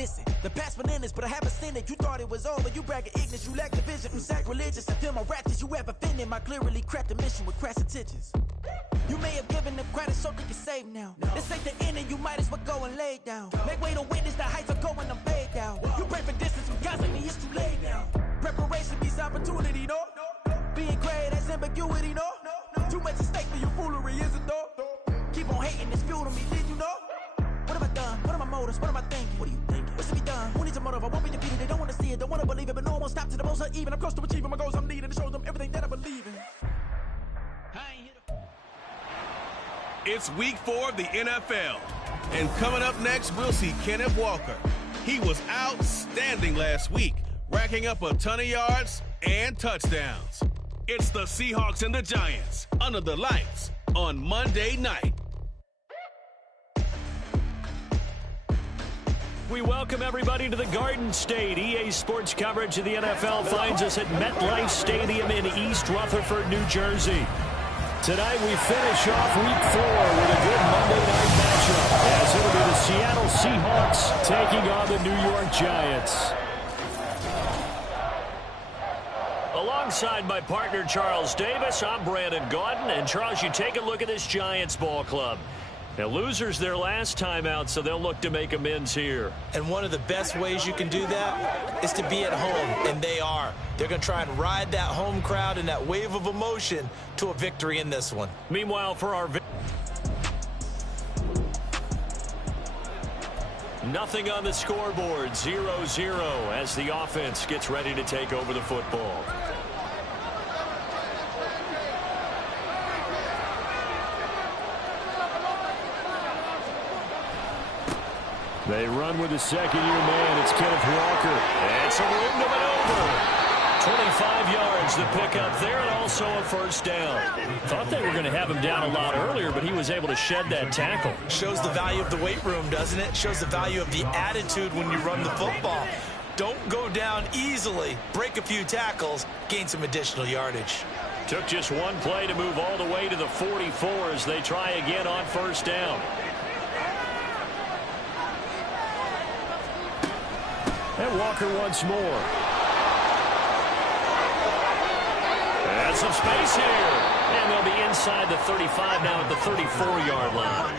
Listen, the past bananas, but I haven't seen it. You thought it was over, you bragging ignorance, you lack the vision. I'm sacrilegious, I feel my ratchets, you ever offended. My clearly crafted mission with crass intentions. You may have given them credit, so think you're safe now. This ain't the end, and you might as well go and lay down. Make way to witness the heights of going, I'm fade down. You pray for distance from guys like me, it's too late now. Preparation beats opportunity, no? Being great, that's ambiguity, no? Too much at stake for your foolery, is it though? Keep on hating, it's fuel to me, did you know? What have I done? What are my motives? What am I thinking? What are you thinking? What should be done? Who needs a motive? I won't be defeated. They don't want to see it, don't want to believe it, but no one will stop to the most even. I'm close to achieving my goals. I'm needing to show them everything that I believe in. It's week 4 of the NFL. And coming up next, we'll see Kenneth Walker. He was outstanding last week, racking up a ton of yards and touchdowns. It's the Seahawks and the Giants under the lights on Monday night. We welcome everybody to the Garden State. EA Sports coverage of the NFL finds us at MetLife Stadium in East Rutherford, New Jersey. Tonight we finish off week 4 with a good Monday night matchup, as it'll be the Seattle Seahawks taking on the New York Giants. Alongside my partner Charles Davis, I'm Brandon Gaudin. And Charles, you take a look at this Giants ball club. Now, losers their last time out, so they'll look to make amends here. And one of the best ways you can do that is to be at home, and they are. They're going to try and ride that home crowd and that wave of emotion to a victory in this one. Meanwhile, for our nothing on the scoreboard, 0-0 as the offense gets ready to take over the football. They run with the second-year man. It's Kenneth Walker. And some room to maneuver. 25 yards to pick up there, and also a first down. Thought they were going to have him down a lot earlier, but he was able to shed that tackle. Shows the value of the weight room, doesn't it? Shows the value of the attitude when you run the football. Don't go down easily. Break a few tackles. Gain some additional yardage. Took just one play to move all the way to the 44 as they try again on first down. And Walker once more. And some space here. And they'll be inside the 35 now at the 34-yard line.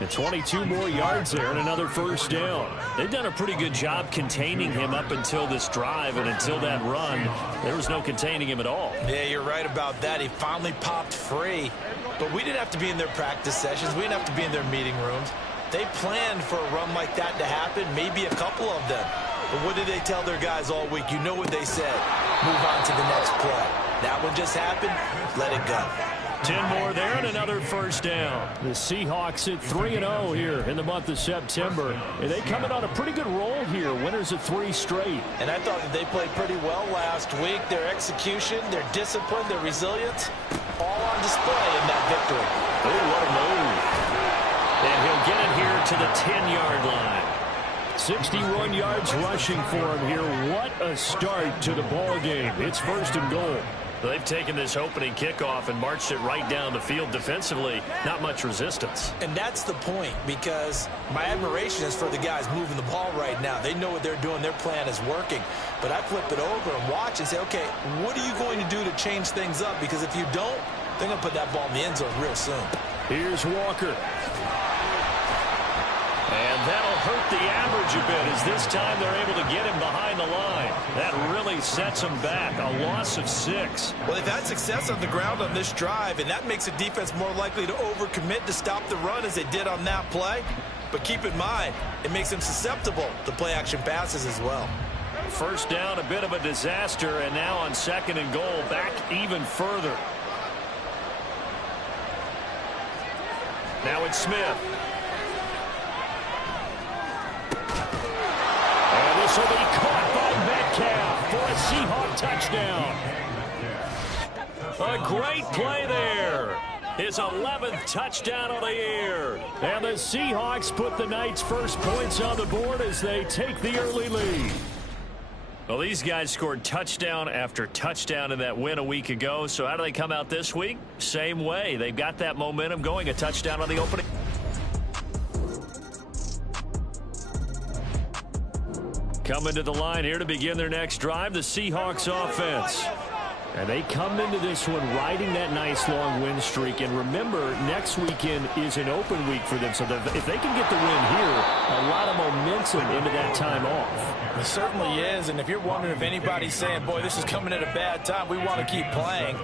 And 22 more yards there and another first down. They've done a pretty good job containing him up until this drive, and until that run, there was no containing him at all. Yeah, you're right about that. He finally popped free. But we didn't have to be in their practice sessions. We didn't have to be in their meeting rooms. They planned for a run like that to happen, maybe a couple of them. But what did they tell their guys all week? You know what they said. Move on to the next play. That one just happened. Let it go. 10 more there and another first down. The Seahawks at 3-0 here in the month of September. And they come in on a pretty good roll here. Winners of 3 straight. And I thought that they played pretty well last week. Their execution, their discipline, their resilience, all on display in that victory. Oh, what a move. And he'll get it here to the 10-yard line. 61 yards rushing for him here. What a start to the ball game. It's first and goal. They've taken this opening kickoff and marched it right down the field defensively. Not much resistance. And that's the point, because my admiration is for the guys moving the ball right now. They know what they're doing. Their plan is working. But I flip it over and watch and say, okay, what are you going to do to change things up? Because if you don't, they're going to put that ball in the end zone real soon. Here's Walker. And that'll hurt the average a bit, as this time they're able to get him behind the line. That really sets him back. A loss of 6. Well, they've had success on the ground on this drive, and that makes a defense more likely to overcommit to stop the run as they did on that play. But keep in mind, it makes them susceptible to play-action passes as well. First down, a bit of a disaster, and now on second and goal, back even further. Now it's Smith. And this will be caught by Metcalf for a Seahawk touchdown. A great play there. His 11th touchdown of the year. And the Seahawks put the night's first points on the board as they take the early lead. Well, these guys scored touchdown after touchdown in that win a week ago. So how do they come out this week? Same way. They've got that momentum going. A touchdown on the opening. Coming to the line here to begin their next drive, the Seahawks offense. And they come into this one riding that nice long win streak. And remember, next weekend is an open week for them. So if they can get the win here, a lot of momentum into that time off. It certainly is. And if you're wondering if anybody's saying, boy, this is coming at a bad time, we want to keep playing,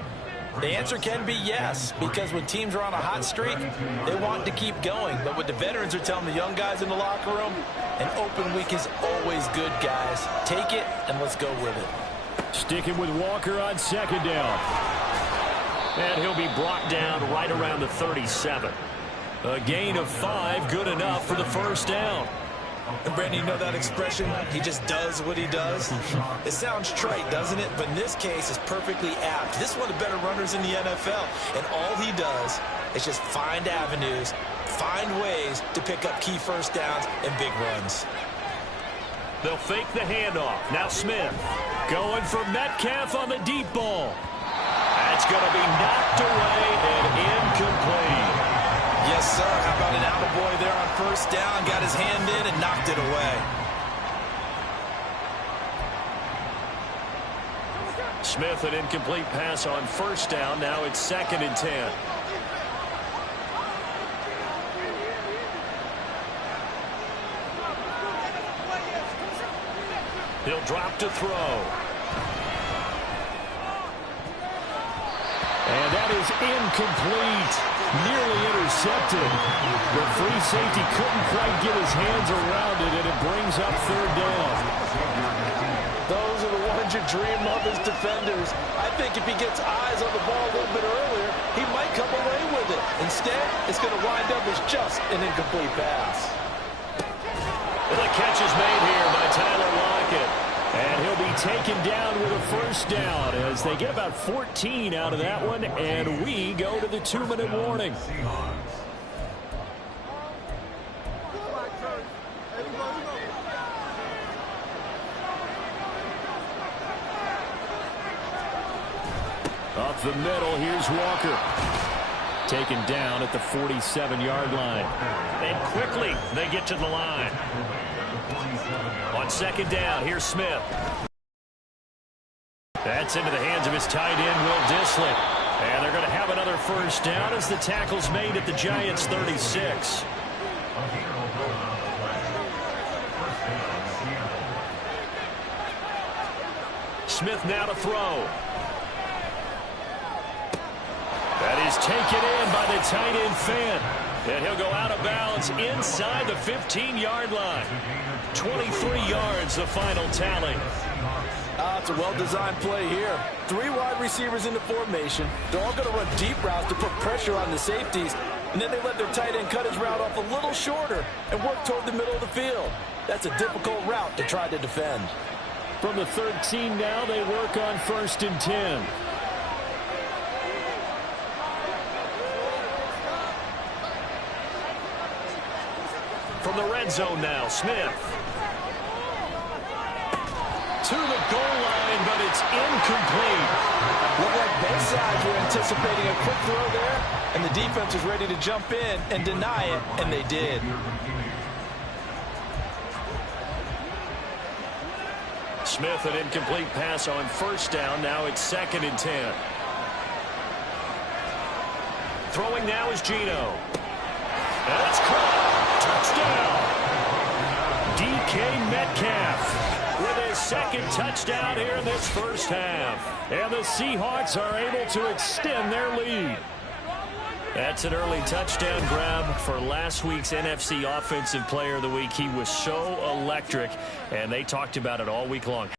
the answer can be yes, because when teams are on a hot streak, they want to keep going. But what the veterans are telling the young guys in the locker room, an open week is always good, guys. Take it, and let's go with it. Sticking with Walker on second down. And he'll be brought down right around the 37. A gain of 5, good enough for the first down. And Brandon, you know that expression, he just does what he does? It sounds trite, doesn't it? But in this case, it's perfectly apt. This is one of the better runners in the NFL. And all he does is just find avenues, find ways to pick up key first downs and big runs. They'll fake the handoff. Now Smith going for Metcalf on the deep ball. That's going to be knocked away and incomplete. Yes, sir. How about an attaboy there on first down? Got his hand in and knocked it away. Smith, an incomplete pass on first down. Now it's 2nd and 10. He'll drop to throw. And that is incomplete. Nearly intercepted. The free safety couldn't quite get his hands around it, and it brings up 3rd down. Those are the ones you dream of as defenders. I think if he gets eyes on the ball a little bit earlier, he might come away with it. Instead, it's going to wind up as just an incomplete pass. Well, the catch is made here by Tyler Lockett. And he'll be taken down with a first down as they get about 14 out of that one, and we go to the 2-minute warning. Up the middle, here's Walker. Taken down at the 47-yard line. And quickly they get to the line. On 2nd down, here's Smith. That's into the hands of his tight end, Will Dissly. And they're going to have another first down as the tackle's made at the Giants' 36. Smith now to throw. That is taken in by the tight end Fant. And he'll go out of bounds inside the 15-yard line. 23 yards, the final tally. It's a well-designed play here. 3 wide receivers in the formation. They're all going to run deep routes to put pressure on the safeties. And then they let their tight end cut his route off a little shorter and work toward the middle of the field. That's a difficult route to try to defend. From the 13 now, they work on 1st and 10. From the red zone now, Smith. To the goal line, but it's incomplete. Looked like both sides were anticipating a quick throw there, and the defense was ready to jump in and deny it, and they did. Smith, an incomplete pass on first down. Now it's 2nd and 10. Throwing now is Geno. And it's caught. Touchdown. DK Metcalf with his 2nd touchdown here in this first half. And the Seahawks are able to extend their lead. That's an early touchdown grab for last week's NFC Offensive Player of the Week. He was so electric, and they talked about it all week long.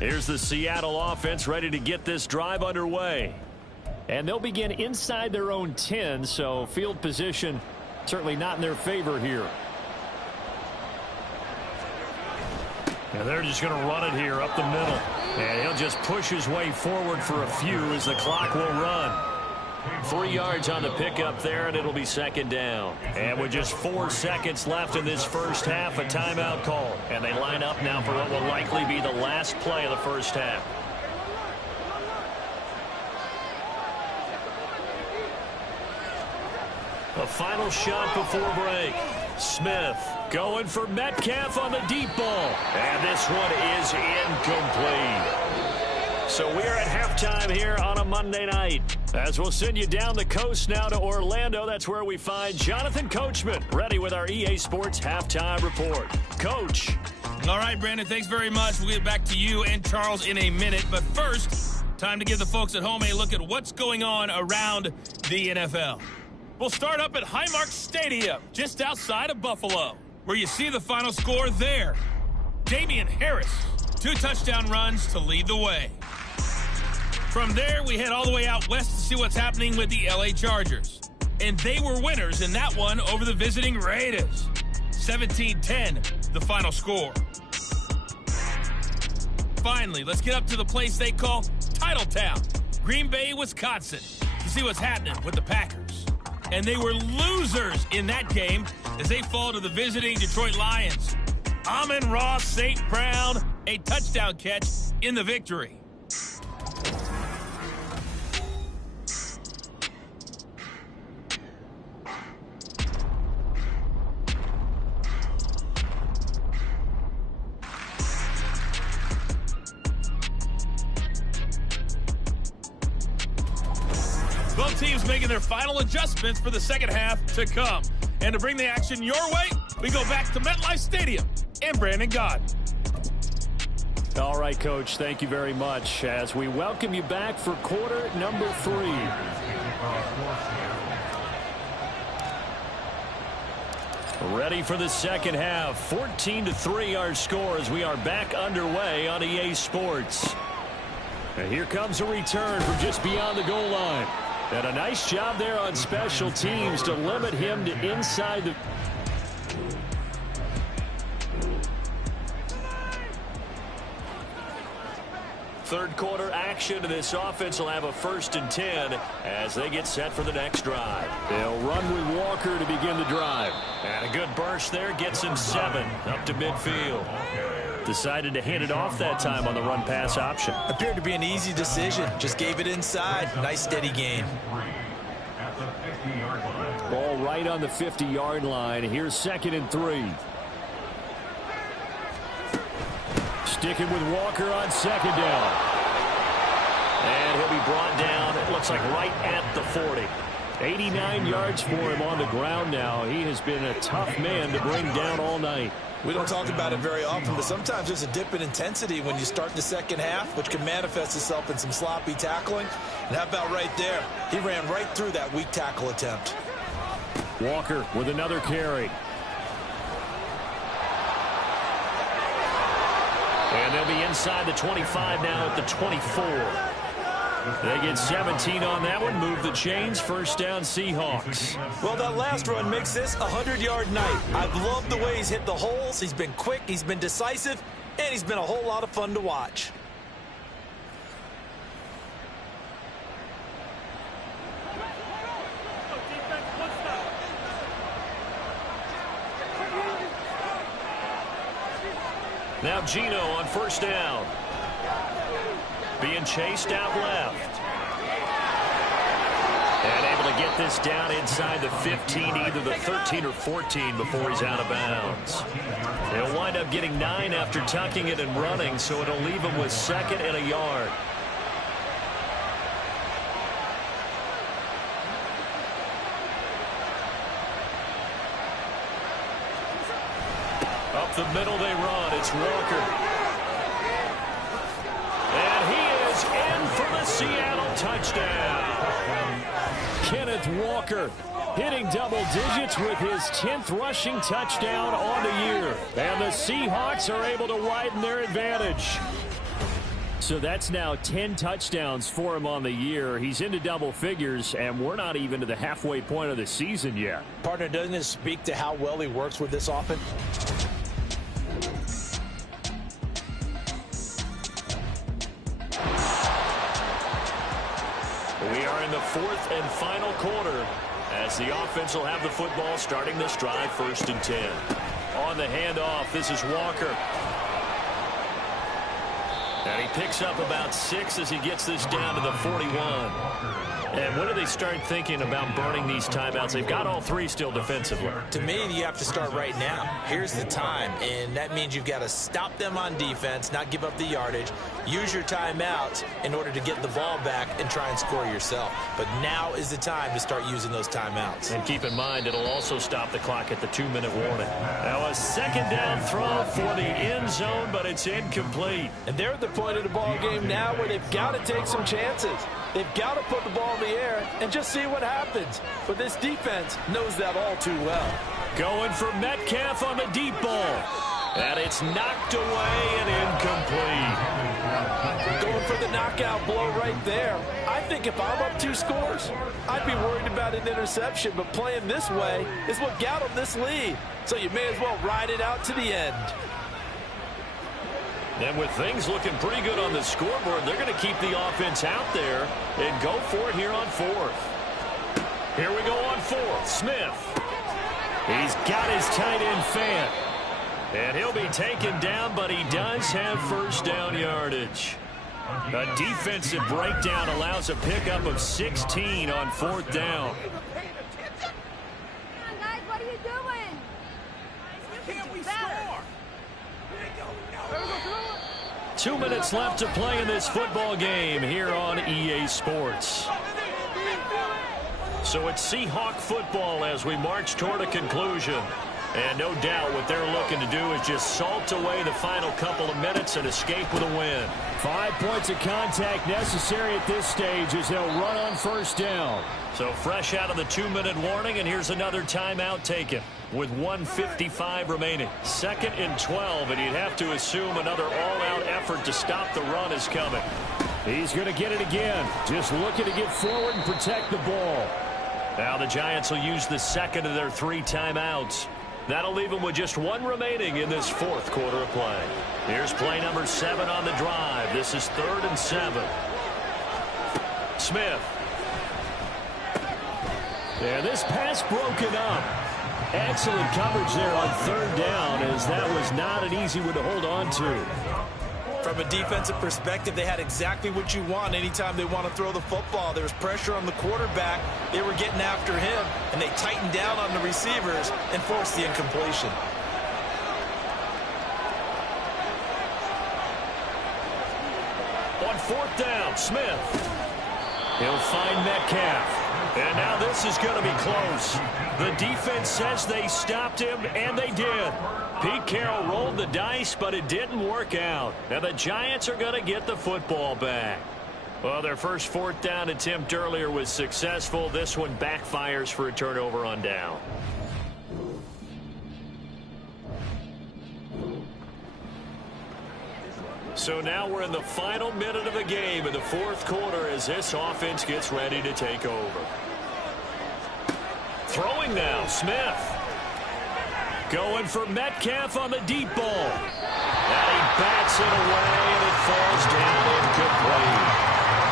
Here's the Seattle offense ready to get this drive underway. And they'll begin inside their own 10, so field position certainly not in their favor here. And they're just going to run it here up the middle. And he'll just push his way forward for a few as the clock will run. 3 yards on the pickup there, and it'll be 2nd down. And with just 4 seconds left in this first half, a timeout call. And they line up now for what will likely be the last play of the first half. A final shot before break. Smith going for Metcalf on the deep ball. And this one is incomplete. So we're at halftime here on a Monday night. As we'll send you down the coast now to Orlando, that's where we find Jonathan Coachman, ready with our EA Sports Halftime Report. Coach. All right, Brandon, thanks very much. We'll get back to you and Charles in a minute. But first, time to give the folks at home a look at what's going on around the NFL. We'll start up at Highmark Stadium, just outside of Buffalo, where you see the final score there. Damian Harris, 2 touchdown runs to lead the way. From there, we head all the way out west to see what's happening with the LA Chargers. And they were winners in that one over the visiting Raiders. 17-10, the final score. Finally, let's get up to the place they call Titletown, Green Bay, Wisconsin, to see what's happening with the Packers. And they were losers in that game as they fall to the visiting Detroit Lions. Amon-Ra St. Brown, a touchdown catch in the victory. Both teams making their final adjustments for the second half to come. And to bring the action your way, we go back to MetLife Stadium and Brandon God. All right, Coach, thank you very much as we welcome you back for quarter number 3. Ready for the second half. 14-3 our score as we are back underway on EA Sports. And here comes a return from just beyond the goal line. And a nice job there on special teams to limit him to inside the... Third quarter action, and this offense will have a 1st and 10 as they get set for the next drive. They'll run with Walker to begin the drive. And a good burst there gets him 7 up to midfield. Decided to hand it off that time on the run-pass option. Appeared to be an easy decision. Just gave it inside. Nice steady gain. Ball right on the 50-yard line. Here's 2nd and 3. Sticking with Walker on 2nd down. And he'll be brought down, it looks like right at the 40. 89 yards for him on the ground now. He has been a tough man to bring down all night. We don't talk about it very often, but sometimes there's a dip in intensity when you start the second half, which can manifest itself in some sloppy tackling. And how about right there? He ran right through that weak tackle attempt. Walker with another carry. And they'll be inside the 25 now at the 24. They get 17 on that one. Move the chains. 1st down, Seahawks. Well, that last run makes this a 100-yard night. I've loved the way he's hit the holes. He's been quick. He's been decisive. And he's been a whole lot of fun to watch. Now Gino on 1st down. Being chased out left. And able to get this down inside the 15, either the 13 or 14 before he's out of bounds. They'll wind up getting 9 after tucking it and running, so it'll leave him with 2nd and a yard. Up the middle they run. It's Walker. And he is in for the Seattle touchdown. Kenneth Walker hitting double digits with his 10th rushing touchdown on the year. And the Seahawks are able to widen their advantage. So that's now 10 touchdowns for him on the year. He's into double figures, and we're not even to the halfway point of the season yet. Partner, doesn't this speak to how well he works with this offense? We are in the 4th and final quarter as the offense will have the football starting this drive 1st and 10. On the handoff, this is Walker. And he picks up about 6 as he gets this down to the 41. And when do they start thinking about burning these timeouts? They've got all three still defensively. To me, you have to start right now. Here's the time, and that means you've got to stop them on defense, not give up the yardage, use your timeouts in order to get the ball back and try and score yourself. But now is the time to start using those timeouts. And keep in mind, it'll also stop the clock at the 2-minute warning. Now a second down throw for the end zone, but it's incomplete. And they're at the point of the ball game now where they've got to take some chances. They've got to put the ball in the air and just see what happens. But this defense knows that all too well. Going for Metcalf on the deep ball. And it's knocked away and incomplete. Going for the knockout blow right there. I think if I'm up 2 scores, I'd be worried about an interception. But playing this way is what got them this lead. So you may as well ride it out to the end. And with things looking pretty good on the scoreboard, they're going to keep the offense out there and go for it here on 4th. Here we go on 4th. Smith. He's got his tight end Fant. And he'll be taken down, but he does have first down yardage. A defensive breakdown allows a pickup of 16 on 4th down. Come on, guys, what are you doing? Can't we score? 2 minutes left to play in this football game here on EA Sports. So it's Seahawk football as we march toward a conclusion. And no doubt what they're looking to do is just salt away the final couple of minutes and escape with a win. 5 points of contact necessary at this stage as they'll run on first down. So fresh out of the 2-minute warning, and here's another timeout taken with 1:55 remaining. 2nd and 12, and you'd have to assume another all-out effort to stop the run is coming. He's going to get it again, just looking to get forward and protect the ball. Now the Giants will use the second of their 3 timeouts. That'll leave them with just 1 remaining in this 4th quarter of play. Here's play number 7 on the drive. This is 3rd and 7. Smith. And this pass broken up. Excellent coverage there on 3rd down, as that was not an easy one to hold on to. From a defensive perspective, they had exactly what you want anytime they want to throw the football. There was pressure on the quarterback. They were getting after him, and they tightened down on the receivers and forced the incompletion. On 4th down, Smith. He'll find Metcalf. And now this is going to be close. The defense says they stopped him, and they did. Pete Carroll rolled the dice, but it didn't work out. And the Giants are going to get the football back. Well, their first 4th down attempt earlier was successful. This one backfires for a turnover on down. So now we're in the final minute of the game in the 4th quarter as this offense gets ready to take over. Throwing now, Smith. Going for Metcalf on the deep ball. And he bats it away, and it falls down incomplete.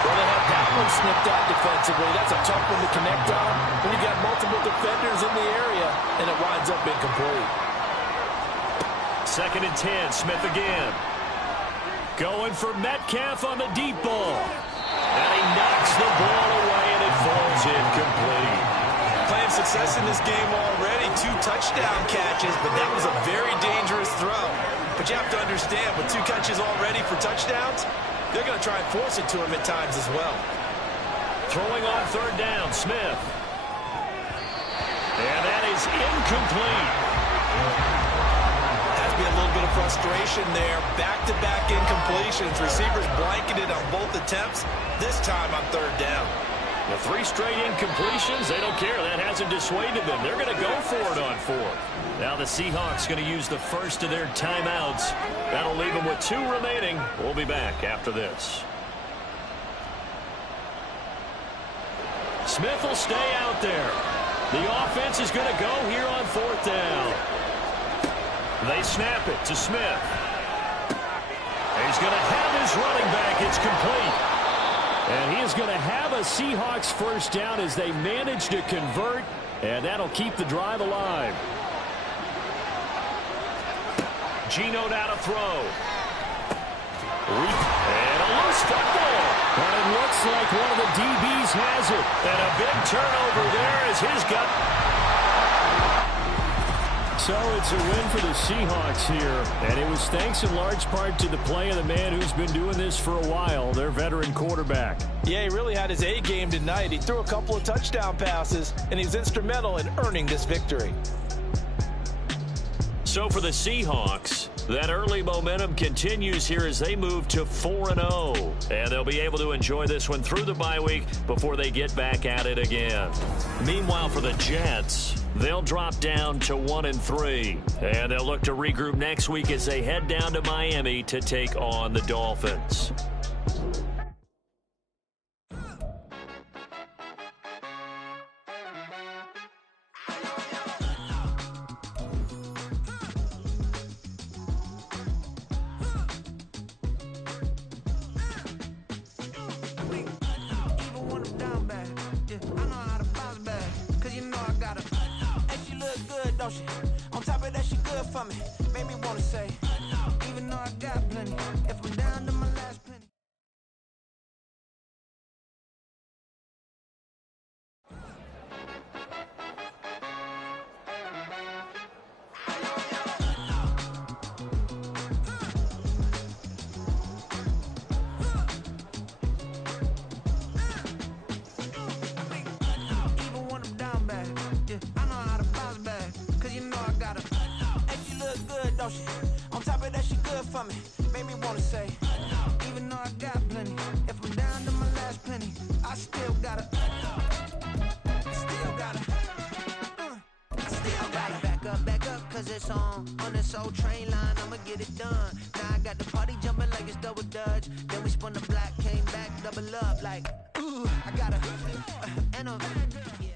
Well, they have that one snipped out defensively. That's a tough one to connect on when you got multiple defenders in the area, and it winds up incomplete. 2nd and 10, Smith again. Going for Metcalf on the deep ball. And he knocks the ball away, and it falls incomplete. Playing success in this game already. 2 touchdown catches, but that was a very dangerous throw. But you have to understand, with 2 catches already for touchdowns, they're going to try and force it to him at times as well. Throwing on 3rd down, Smith. And that is incomplete. Has to be a little bit of frustration there. Back-to-back incompletions. Receivers blanketed on both attempts, this time on 3rd down. The 3 straight incompletions, they don't care. That hasn't dissuaded them. They're going to go for it on 4th. Now the Seahawks going to use the first of their timeouts. That'll leave them with 2 remaining. We'll be back after this. Smith will stay out there. The offense is going to go here on 4th down. They snap it to Smith. He's going to have his running back. It's complete. And he is going to have a Seahawks first down as they manage to convert, and that'll keep the drive alive. Geno now to throw. And a loose football. But it looks like one of the DBs has it. And a big turnover there as his got. So it's a win for the Seahawks here. And it was thanks in large part to the play of the man who's been doing this for a while, their veteran quarterback. Yeah, he really had his A game tonight. He threw a couple of touchdown passes, and he was instrumental in earning this victory. So for the Seahawks, that early momentum continues here as they move to 4-0. And they'll be able to enjoy this one through the bye week before they get back at it again. Meanwhile, for the Jets, they'll drop down to 1-3. And they'll look to regroup next week as they head down to Miami to take on the Dolphins. On top of that, she good for me. Made me wanna say, even though I got plenty, if I'm down to my last penny. Even when I'm down bad, yeah, I know how to bounce back. Cause you know I got her. And she look good, don't she? On top of that, she good for me. Made me wanna say, even though I got plenty, if I'm down to my last penny, I still got her. Still got her. I still got her. Back up, cause it's on this old train line, I'ma get it done. Now I got the party jumping like it's double dutch. Then we spun the block, came back, double up, like, ooh, I got her. And I'm, yeah.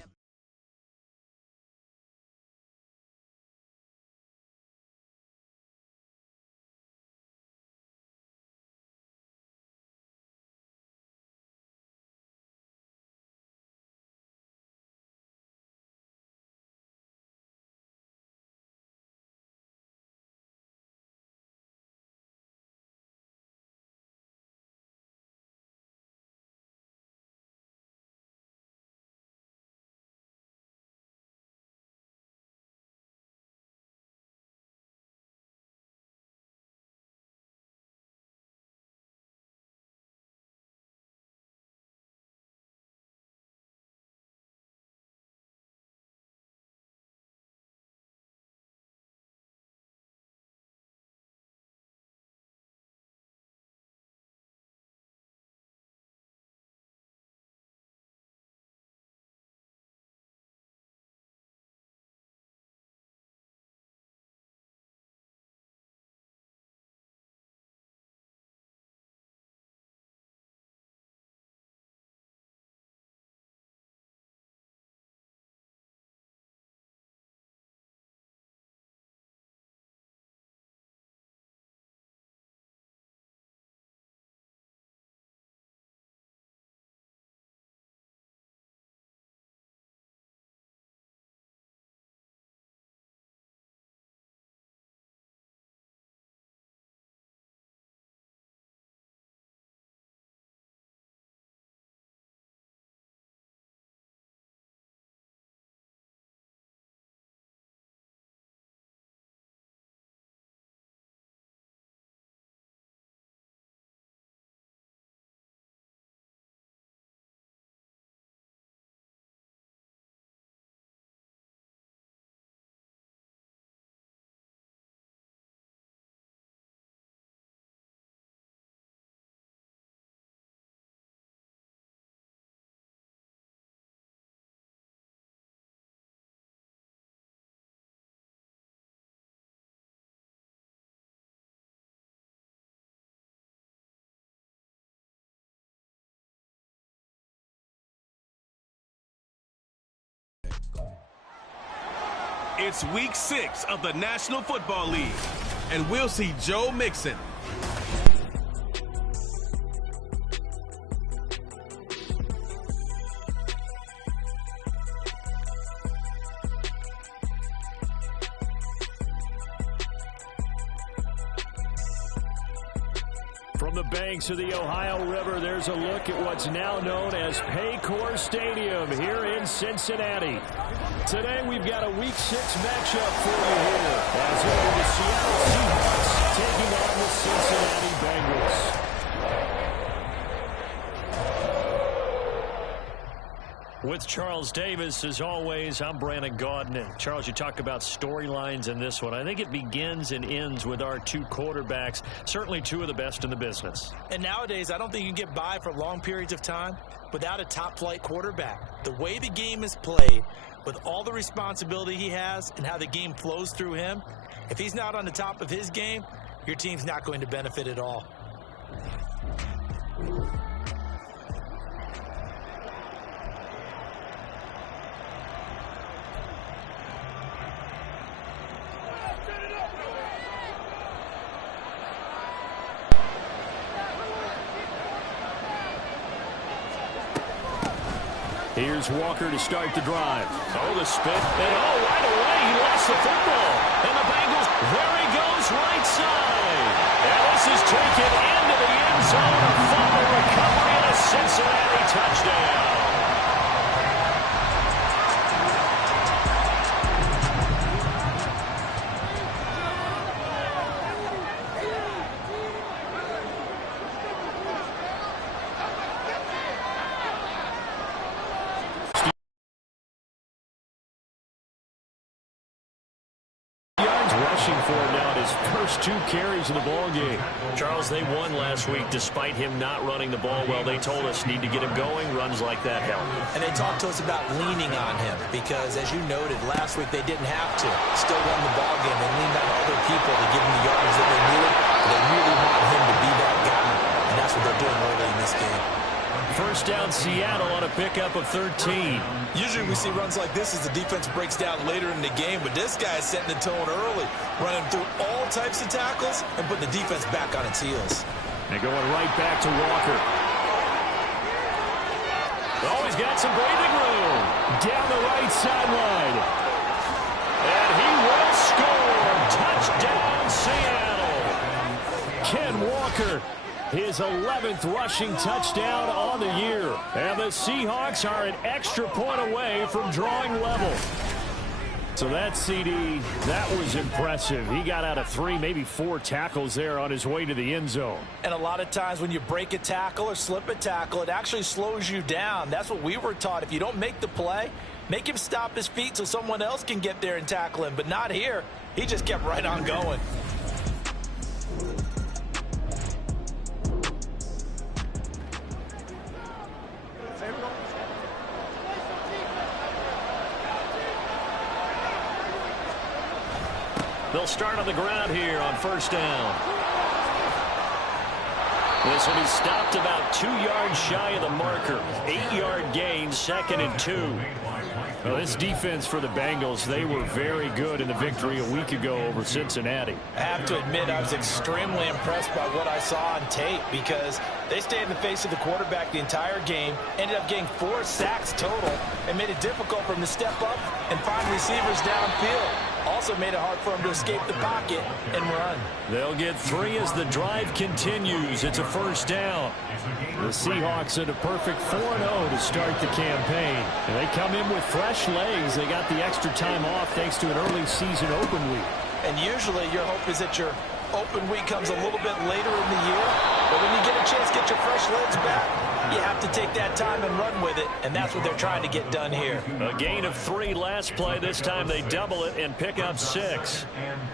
It's week 6 of the National Football League, and we'll see Joe Mixon. From the banks of the Ohio River, there's a look at what's now known as Paycor Stadium here in Cincinnati. Today we've got a Week 6 matchup for you here as it is the Seattle Seahawks taking on the Cincinnati Bengals. With Charles Davis, as always, I'm Brandon Gaudin. And Charles, you talk about storylines in this one. I think it begins and ends with our two quarterbacks, certainly two of the best in the business. And nowadays, I don't think you can get by for long periods of time without a top-flight quarterback. The way the game is played, with all the responsibility he has and how the game flows through him, if he's not on the top of his game, your team's not going to benefit at all. Here's Walker to start the drive. Oh, the spin. And right away, he lost the football. And the Bengals, there he goes, right side. And this is taken into the end zone. A fumble recovery and a Cincinnati touchdown. Rushing for him now at his first 2 carries in the ball game. Charles, they won last week despite him not running the ball well. They told us need to get him going. Runs like that help. And they talked to us about leaning on him because, as you noted, last week they didn't have to. Still won the ball game. They leaned on other people to give him the yards that they needed. But they really want him to be that guy. And that's what they're doing early in this game. First down, Seattle on a pickup of 13. Usually we see runs like this as the defense breaks down later in the game, but this guy is setting the tone early, running through all types of tackles and putting the defense back on its heels. And going right back to Walker. Oh, he's got some breathing room. Down the right sideline. And he will score. Touchdown, Seattle. Ken Walker. His 11th rushing touchdown on the year. And the Seahawks are an extra point away from drawing level. So that CD, that was impressive. He got out of 3, maybe 4 tackles there on his way to the end zone. And a lot of times when you break a tackle or slip a tackle, it actually slows you down. That's what we were taught. If you don't make the play, make him stop his feet so someone else can get there and tackle him. But not here. He just kept right on going. They'll start on the ground here on first down. This will be stopped about 2 yards shy of the marker. 8-yard gain, 2nd and 2. Well, this defense for the Bengals, they were very good in the victory a week ago over Cincinnati. I have to admit, I was extremely impressed by what I saw on tape because they stayed in the face of the quarterback the entire game, ended up getting 4 sacks total, and made it difficult for him to step up and find receivers downfield. Also made it hard for him to escape the pocket and run. They'll get 3 as the drive continues. It's a first down. The Seahawks at a perfect 4-0 to start the campaign. And they come in with fresh legs. They got the extra time off thanks to an early season open week. And usually your hope is that your open week comes a little bit later in the year. But when you get a chance to get your fresh legs back, you have to take that time and run with it. And that's what they're trying to get done here. A gain of 3 last play. This time they double it and pick up 6.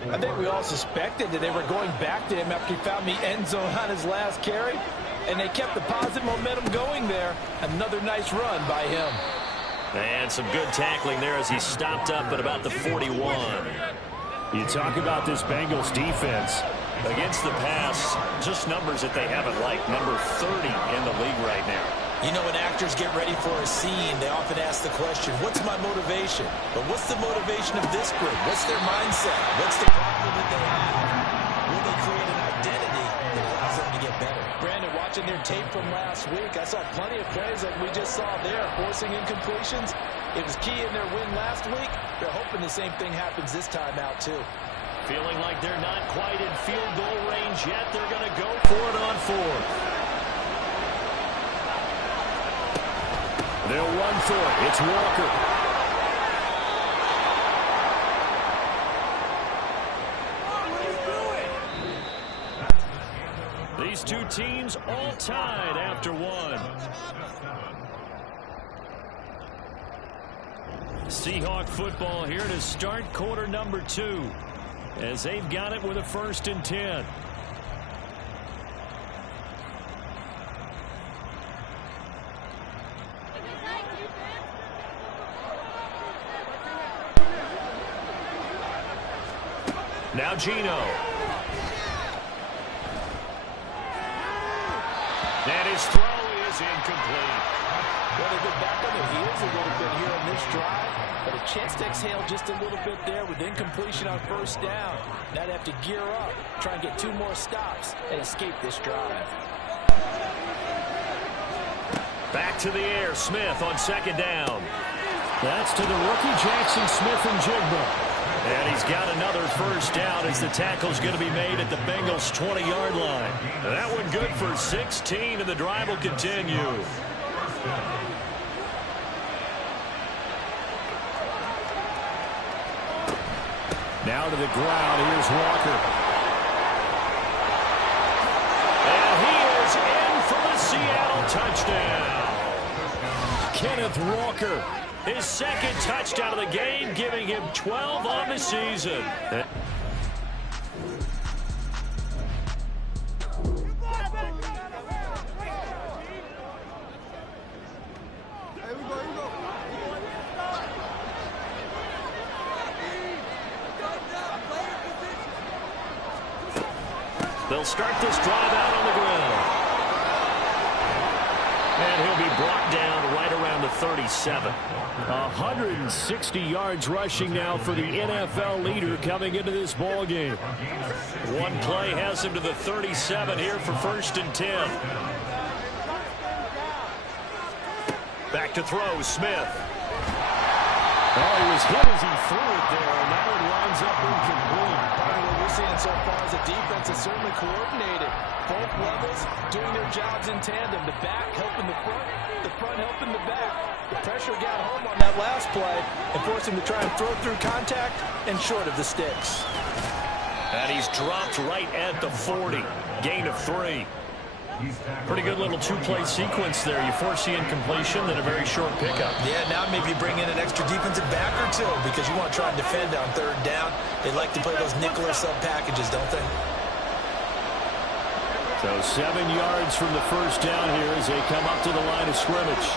I think we all suspected that they were going back to him after he found the end zone on his last carry. And they kept the positive momentum going there. Another nice run by him. And some good tackling there as he stopped up at about the 41. You talk about this Bengals defense. Against the pass, just numbers that they haven't liked. Number 30 in the league right now. You know, when actors get ready for a scene, they often ask the question, what's my motivation? But what's the motivation of this group? What's their mindset? What's the problem that they have? Will they create an identity that allows them to get better? Brandon, watching their tape from last week, I saw plenty of plays like we just saw there, forcing incompletions. It was key in their win last week. They're hoping the same thing happens this time out, too. Feeling like they're not quite in field goal range yet. They're going to go for it on fourth. They'll run for it. It's Walker. These two teams all tied after one. Seahawk football here to start quarter number 2 as they've got it with a 1st and 10. Now Gino. And his throw is incomplete. Well, they've been back on their heels a little bit here on this drive, but a chance to exhale just a little bit there with incompletion on 1st down. Now they have to gear up, try and get 2 more stops, and escape this drive. Back to the air, Smith on 2nd down. That's to the rookie Jackson Smith-Njigba. And he's got another 1st down as the tackle's going to be made at the Bengals' 20-yard line. That one good for 16, and the drive will continue. Now to the ground. Here's Walker. And he is in for the Seattle touchdown. Kenneth Walker, his 2nd touchdown of the game, giving him 12 on the season. They'll start this drive out on the ground. And he'll be brought down right around the 37. 160 yards rushing now for the NFL leader coming into this ball game. One play has him to the 37 here for 1st and 10. Back to throw, Smith. Oh, he was hit as he threw it there, and that one winds up incomplete. What we're seeing so far is the defense is certainly coordinated. Both levels doing their jobs in tandem. The back helping the front helping the back. The pressure got home on that last play and forced him to try and throw through contact and short of the sticks. And he's dropped right at the 40. Gain of 3. Pretty good little 2-play sequence there. You force the incompletion, then a very short pickup. Yeah, now maybe bring in an extra defensive back or 2 because you want to try and defend on 3rd down. They like to play those nickel or sub packages, don't they? So 7 yards from the 1st down here as they come up to the line of scrimmage.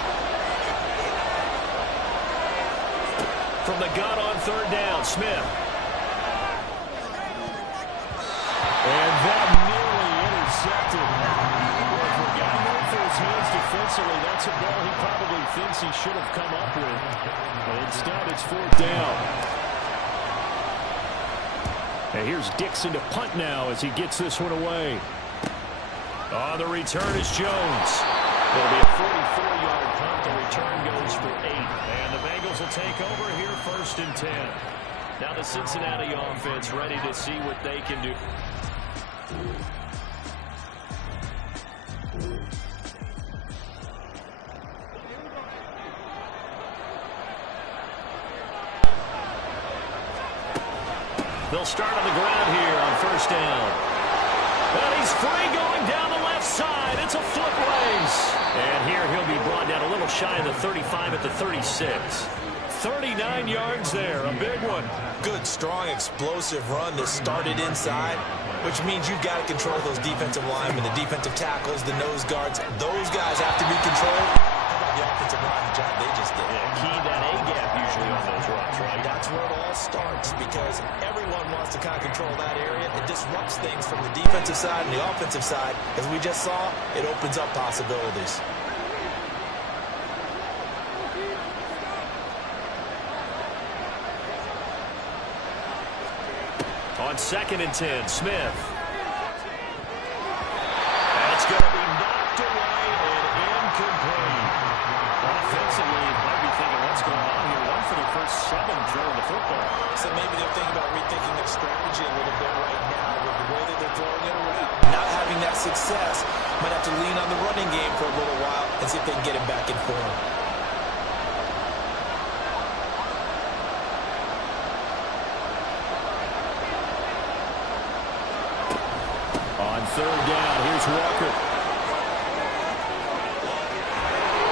From the gun on 3rd down, Smith. And that nearly intercepted. Well, if we're getting more for his hands defensively, that's a ball he probably thinks he should have come up with. But instead, it's 4th down. And here's Dixon to punt now as he gets this one away. On the return is Jones. It'll be a 44-yard punt. The return goes for 8. And the Bengals will take over here 1st and 10. Now the Cincinnati offense ready to see what they can do. They'll start on the ground here on 1st down. And he's free going down the left side. It's a foot race. And here he'll be brought down a little shy of the 35 at the 36. 39 yards there, a big one. Good, strong, explosive run that started inside, which means you've got to control those defensive linemen, the defensive tackles, the nose guards. Those guys have to be controlled. How about the offensive line job they just did? Yeah, key that A-gap usually on those runs, right? That's where it all starts because everyone wants to kind of control that area. It disrupts things from the defensive side and the offensive side. As we just saw, it opens up possibilities. On 2nd and 10, Smith. That's going to be knocked away and incomplete. Offensively, you might be thinking, what's going on here? 1 for the first 7 throwing the football. So maybe they're thinking about rethinking their strategy a little bit right now with the way that they're throwing it around. Not having that success, might have to lean on the running game for a little while and see if they can get him back in form. On third down, here's Walker.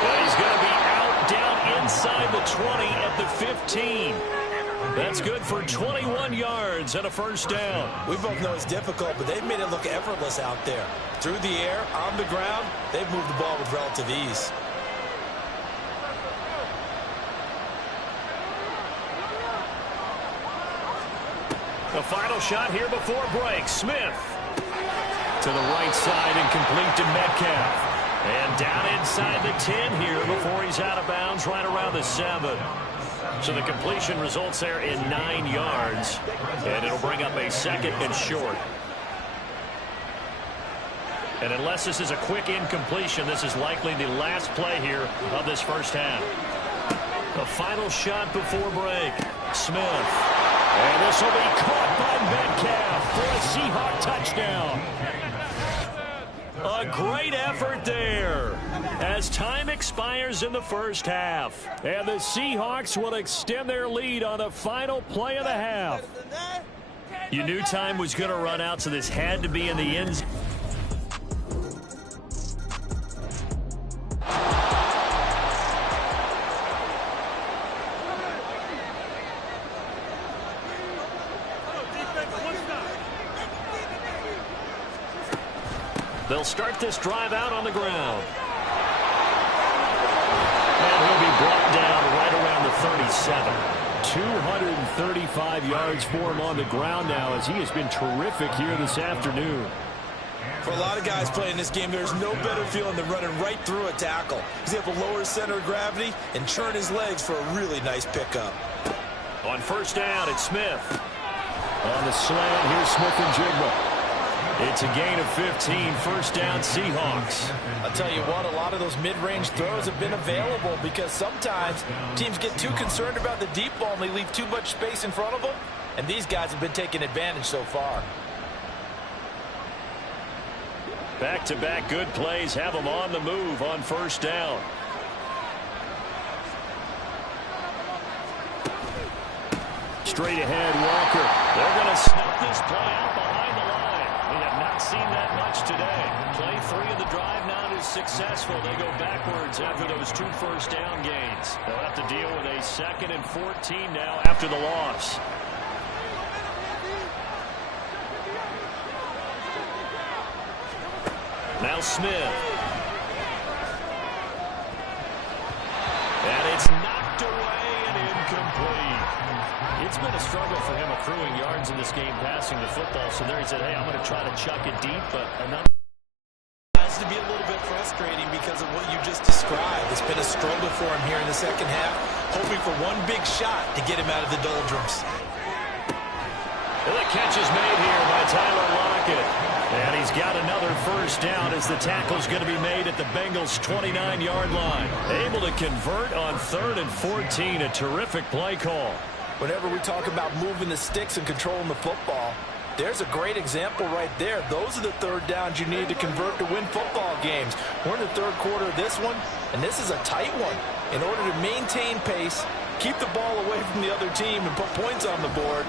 And he's going to be out down inside the 20 at the 15. That's good for 21 yards and a first down. We both know it's difficult, but they've made it look effortless out there. Through the air, on the ground, they've moved the ball with relative ease. The final shot here before break. Smith to the right side and complete to Metcalf. And down inside the 10 here before he's out of bounds right around the 7. So the completion results there in 9 yards. And it'll bring up a second and short. And unless this is a quick incompletion, this is likely the last play here of this first half. The final shot before break. Smith. And this will be caught by Metcalf for a Seahawk touchdown. A great effort there as time expires in the first half. And the Seahawks will extend their lead on the final play of the half. You knew time was going to run out, so this had to be in the end zone. They'll start this drive out on the ground. And he'll be brought down right around the 37. 235 yards for him on the ground now as he has been terrific here this afternoon. For a lot of guys playing this game, there's no better feeling than running right through a tackle. He's able to lower his center of gravity and churn his legs for a really nice pickup. On first down, it's Smith. On the slant, here's Smith and Jigba. It's a gain of 15, first down Seahawks. I'll tell you what, a lot of those mid-range throws have been available because sometimes teams get too concerned about the deep ball and they leave too much space in front of them, and these guys have been taking advantage so far. Back-to-back good plays have them on the move on first down. Straight ahead, Walker. They're going to snap this play out behind the line. We have not seen that much today. Play 3 of the drive not as successful. They go backwards after those 2 first down gains. They'll have to deal with a 2nd and 14 now after the loss. Now Smith. And it's knocked away and incomplete. It's been a struggle for him accruing yards in this game passing the football. So there he said, hey, I'm going to try to chuck it deep, but another. Has to be a little bit frustrating because of what you just described. It's been a struggle for him here in the second half, hoping for one big shot to get him out of the doldrums. Well, the catch is made here by Tyler Lockett. And he's got another first down as the tackle's going to be made at the Bengals' 29-yard line. Able to convert on 3rd and 14, a terrific play call. Whenever we talk about moving the sticks and controlling the football, there's a great example right there. Those are the 3rd downs you need to convert to win football games. We're in the 3rd quarter of this one, and this is a tight one. In order to maintain pace, keep the ball away from the other team, and put points on the board,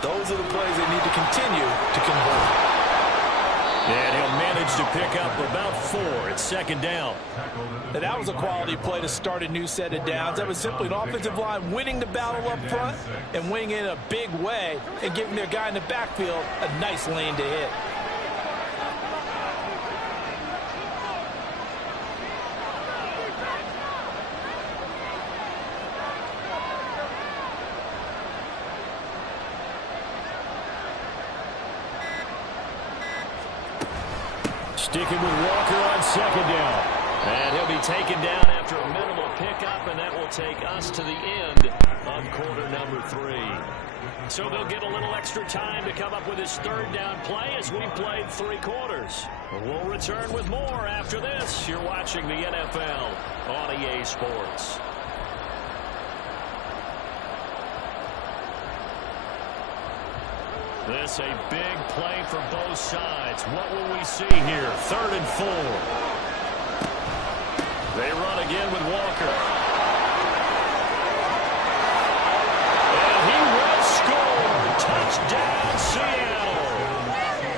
those are the plays they need to continue to convert. And he'll manage to pick up about 4 at 2nd down. Now, that was a quality play to start a new set of downs. That was simply an offensive line winning the battle up front and winning in a big way and giving their guy in the backfield a nice lane to hit. Sticking with Walker on 2nd down. And he'll be taken down after a minimal pickup, and that will take us to the end of quarter number 3. So they'll get a little extra time to come up with his 3rd down play as we've played 3 quarters. We'll return with more after this. You're watching the NFL on EA Sports. This a big play for both sides. What will we see here? 3rd and 4. They run again with Walker. And he will score. Touchdown, Seattle.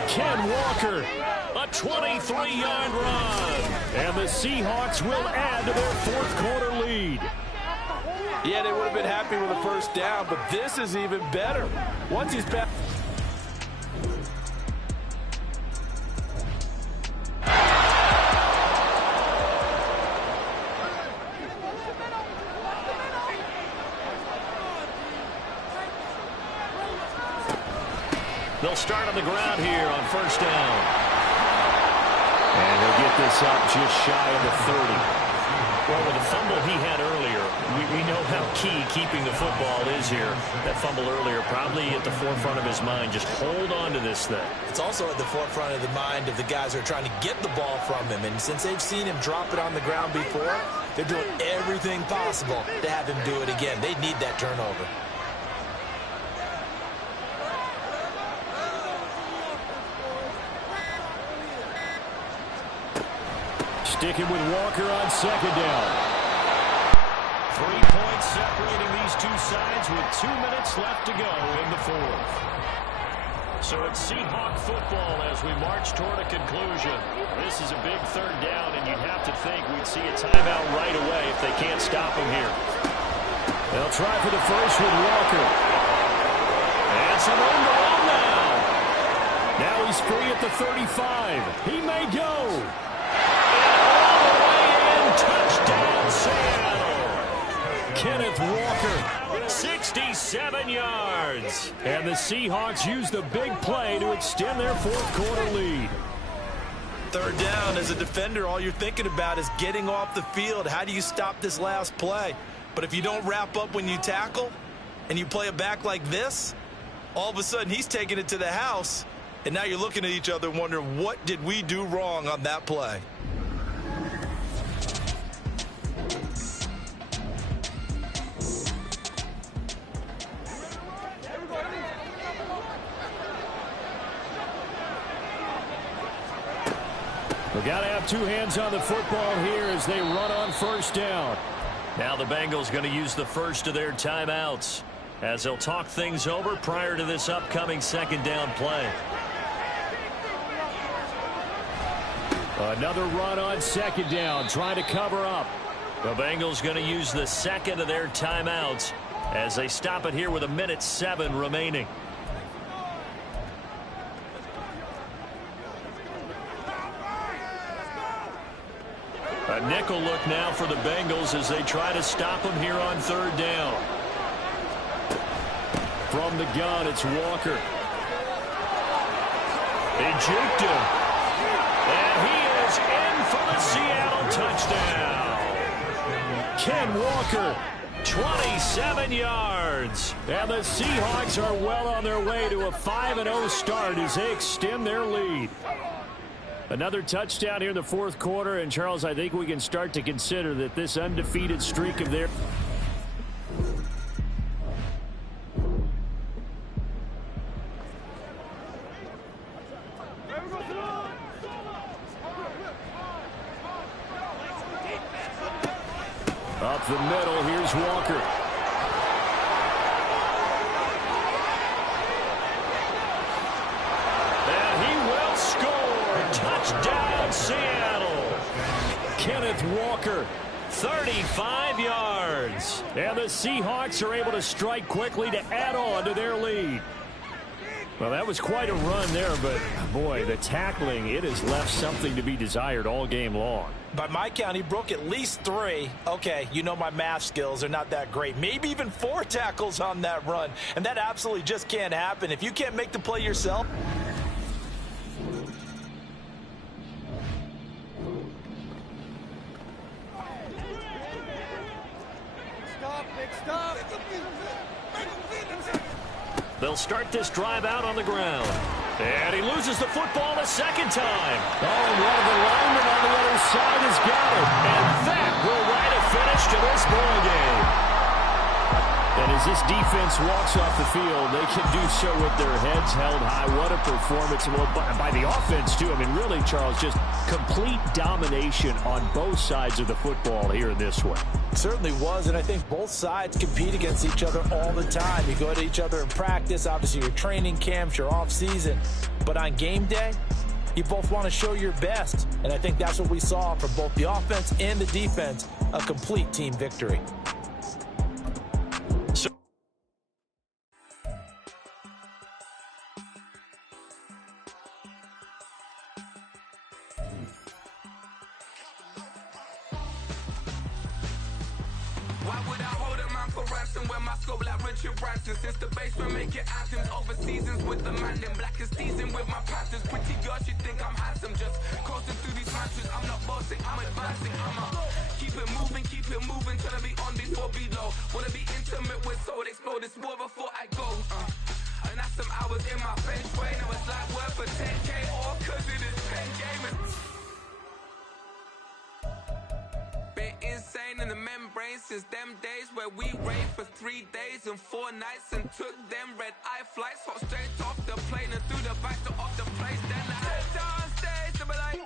Ken Walker, a 23-yard run. And the Seahawks will add to their 4th quarter lead. Yeah, they would have been happy with a first down, but this is even better. Once he's back. They'll start on the ground here on 1st down. And they'll get this up just shy of the 30. Well, with the fumble he had earlier, we know how key keeping the football is here. That fumble earlier probably at the forefront of his mind. Just hold on to this thing. It's also at the forefront of the mind of the guys who are trying to get the ball from him. And since they've seen him drop it on the ground before, they're doing everything possible to have him do it again. They need that turnover. Sticking with Walker on 2nd down. 3 points separating these two sides with 2 minutes left to go in the 4th. So it's Seahawk football as we march toward a conclusion. This is a big 3rd down, and you'd have to think we'd see a timeout right away if they can't stop him here. They'll try for the first with Walker. And some room to run now. Now he's free at the 35. He may go. Touchdown, Seattle. Kenneth Walker, 67 yards. And the Seahawks use the big play to extend their 4th quarter lead. 3rd down, as a defender, all you're thinking about is getting off the field. How do you stop this last play? But if you don't wrap up when you tackle and you play it back like this, all of a sudden he's taking it to the house, and now you're looking at each other wondering, what did we do wrong on that play? We've got to have 2 hands on the football here as they run on 1st down. Now the Bengals going to use the first of their timeouts as they'll talk things over prior to this upcoming 2nd down play. Another run on 2nd down, trying to cover up. The Bengals going to use the 2nd of their timeouts as they stop it here with 1:07 remaining. A nickel look now for the Bengals as they try to stop him here on 3rd down. From the gun, it's Walker. He juked him. And he is in for the Seattle touchdown. Ken Walker, 27 yards. And the Seahawks are well on their way to a 5-0 start as they extend their lead. Another touchdown here in the 4th quarter, and Charles, I think we can start to consider that this undefeated streak of theirs. Up the middle, here's Walker. Touchdown, Seattle. Kenneth Walker, 35 yards. And the Seahawks are able to strike quickly to add on to their lead. Well, that was quite a run there, but, boy, the tackling, it has left something to be desired all game long. By my count, he broke at least 3. Okay, you know my math skills are not that great. Maybe even 4 tackles on that run. And that absolutely just can't happen. If you can't make the play yourself. They'll start this drive out on the ground. And he loses the football a 2nd time. Oh, and one of the linemen on the other side has got it. And that will write a finish to this ball game. And as this defense walks off the field, they can do so with their heads held high. What a performance. Well, by the offense, too. I mean, really, Charles, just complete domination on both sides of the football here in this one. Certainly was, and I think both sides compete against each other all the time. You go to each other in practice, obviously your training camps, your off-season. But on game day, you both want to show your best. And I think that's what we saw from both the offense and the defense, a complete team victory. Why would I hold a man for ransom when my scope like Richard Branson? Since the basement making anthems over seasons with the man in black is teasing with my panthers. Pretty girl, she think I'm handsome. Just coasting through these matches. I'm not bossing, I'm advancing. Keep it moving, trying to be on before below. Wanna be intimate with soul, explode this war before I go. And that's some hours in my bench way. Now it's like work for 10K all cause it is pen game. Insane in the membrane since them days where we raved for 3 days and 4 nights and took them red-eye flights, hot straight off the plane and through the back door of the place. Then I head down stage to be like